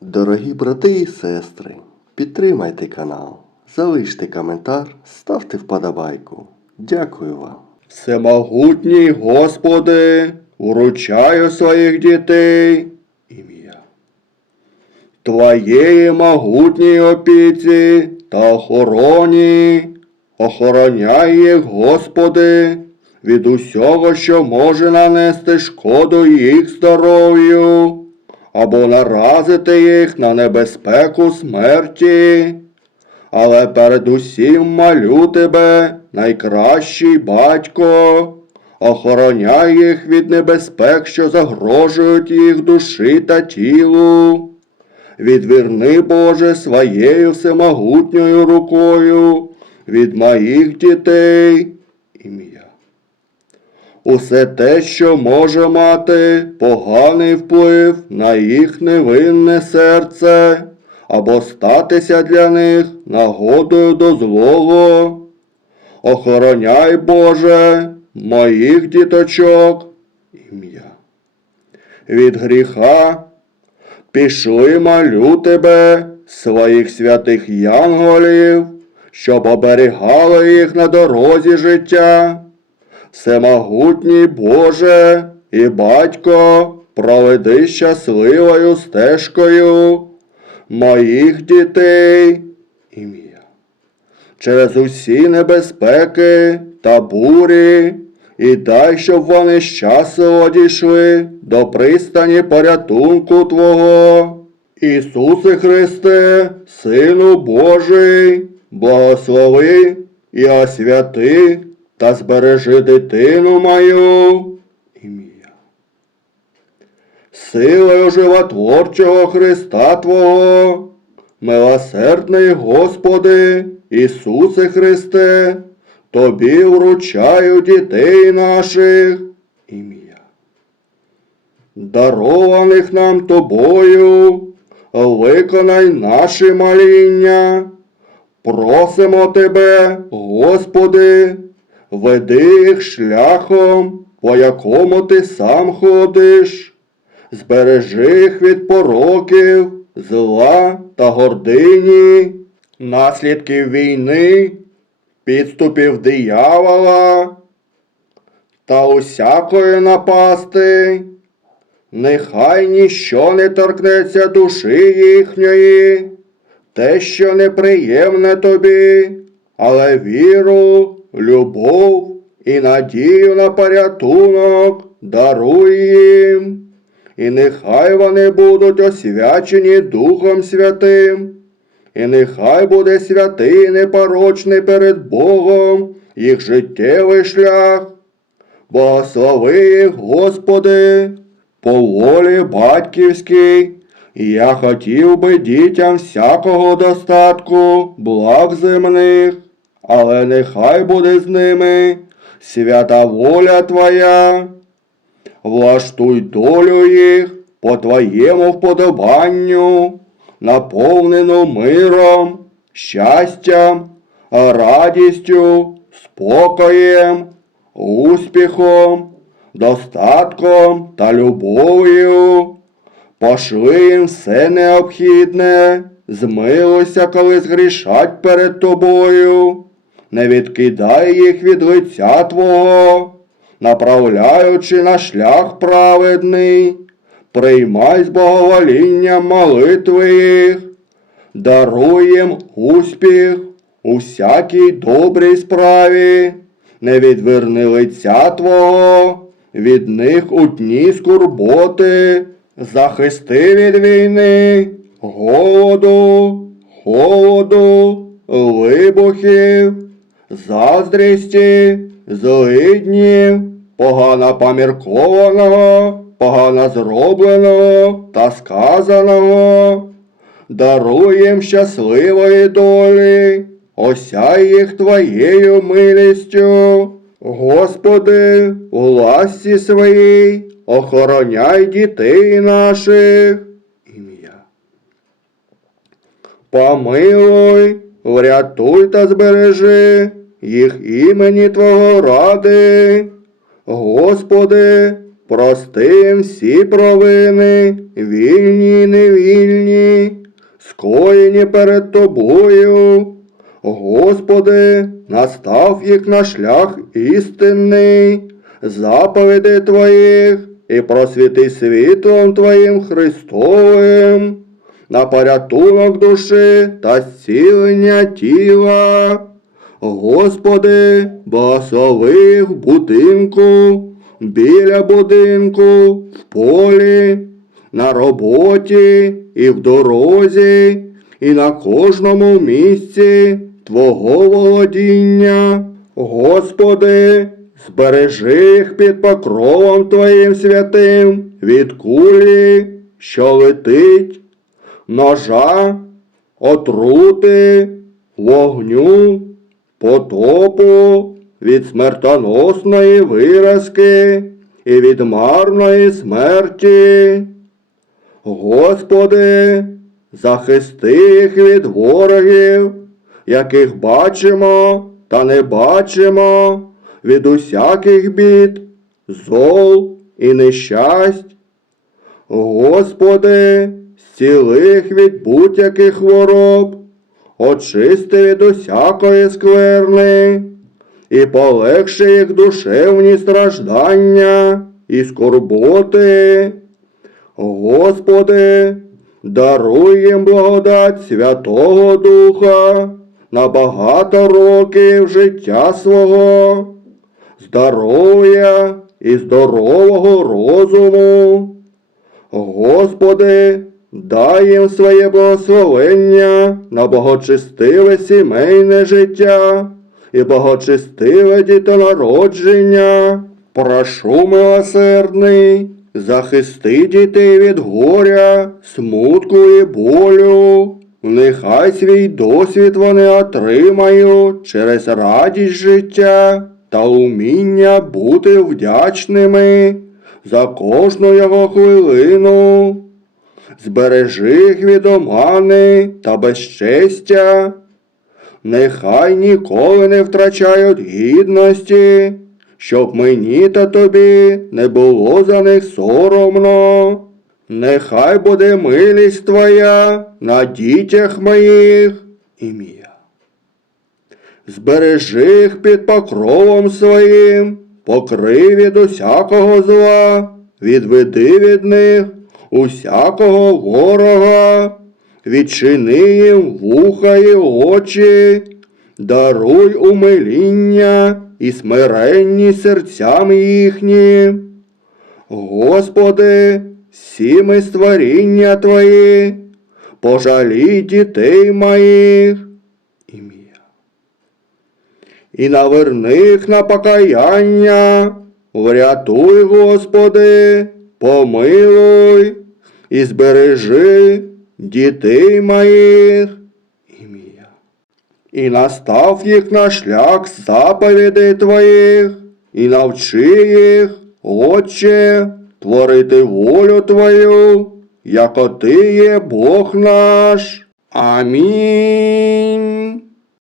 Дорогі брати і сестри, підтримайте канал, залиште коментар, ставте вподобайку. Дякую вам. Всемогутній Господи, вручаю своїх дітей ім'я. Твоєї могутній опіці та охороні, охороняй їх, Господи, від усього, що може нанести шкоду їх здоров'ю, або наразити їх на небезпеку смерті. Але передусім молю тебе, найкращий батько, охороняй їх від небезпек, що загрожують їх душі та тілу. Відверни, Боже, своєю всемогутньою рукою від моїх дітей ім'я. Усе те, що може мати поганий вплив на їх невинне серце, або статися для них нагодою до злого. Охороняй, Боже, моїх діточок ім'я. Від гріха пішли молю тебе, своїх святих янголів, щоб оберігали їх на дорозі життя. Всемогутній Боже і Батько, проведи щасливою стежкою моїх дітей ім'я. Через усі небезпеки та бурі, і дай, щоб вони щасливо дійшли до пристані порятунку Твого. Ісусе Христе, Сину Божий, благослови і освяти та збережи дитину мою. Ім'я. Силою животворчого Христа Твого, милосердний Господи, Ісусе Христе, Тобі вручаю дітей наших ім'я. Дарованих нам Тобою, виконай наші моління. Просимо Тебе, Господи, веди їх шляхом, по якому Ти сам ходиш, збережи їх від пороків, зла та гордині, наслідків війни, підступів диявола та усякої напасти. Нехай ніщо не торкнеться душі їхньої, те, що неприємне тобі, але віру, любов і надію на порятунок даруй їм, і нехай вони будуть освячені Духом Святим, і нехай буде святий непорочний перед Богом їх життєвий шлях. Благослови їх, Господи, по волі батьківській, я хотів би дітям всякого достатку, благ земних, але нехай буде з ними свята воля Твоя. Влаштуй долю їх по Твоєму вподобанню, наповнену миром, щастям, радістю, спокоєм, успіхом, достатком та любов'ю. Пошли їм все необхідне, змилуйся, коли згрішать перед тобою, не відкидай їх від лиця Твого, направляючи на шлях праведний, приймай з благоволінням молитви їх, даруй їм успіх у всякій добрій справі, не відверни лиця Твого, від них у дні скорботи, захисти від війни, голоду, холоду, вибухів, заздрісті, злиднів, погано поміркованого, погано зробленого та сказаного. Даруй їм щасливої долі, осяй їх твоєю милістю. Господи, у ласці своїй, охороняй дітей наших. Ім'я. Помилуй, врятуй та збережи їх імені Твого ради. Господи, прости всі провини, вільні й невільні, скоєні перед тобою. Господи, настав їх на шлях істинний, заповіди Твоїх і просвіти світлом Твоїм Христовим, на порятунок душі та зцілення тіла. Господи, благослови в будинку, біля будинку, в полі, на роботі і в дорозі, і на кожному місці Твого володіння. Господи, збережи їх під покровом Твоїм святим від кулі, що летить, ножа, отрути, вогню, потопу, від смертоносної виразки і від марної смерті. Господи, захисти їх від ворогів, яких бачимо та не бачимо, від усяких бід, зол і нещасть. Господи, зціли їх від будь-яких хвороб, очисти від усякої скверни, і полегши їх душевні страждання і скорботи. Господи, даруй їм благодать Святого Духа на багато років життя свого, здоров'я і здорового розуму. Господи, дай їм своє благословення на благочестиве сімейне життя і благочестиве дітонародження. Прошу милосердний, захисти дітей від горя, смутку і болю. Нехай свій досвід вони отримають через радість життя та уміння бути вдячними за кожну його хвилину. Збережи їх від омани та безчестя. Нехай ніколи не втрачають гідності, щоб мені та тобі не було за них соромно. Нехай буде милість твоя на дітях моїх ім'я. Збережи їх під покровом своїм, покрий від усякого зла, відведи від них усякого ворога, відчини їм вуха і очі, даруй умиління і смиренні серцям їхнім. Господи, всі ми створіння Твої, пожалій дітей моїх. І наверни їх на покаяння, врятуй, Господи, помилуй і збережи дітей моїх. Ім'я. І настав їх на шлях заповідей Твоїх, і навчи їх, Отче, творити волю Твою, яко Ти є Бог наш. Амінь.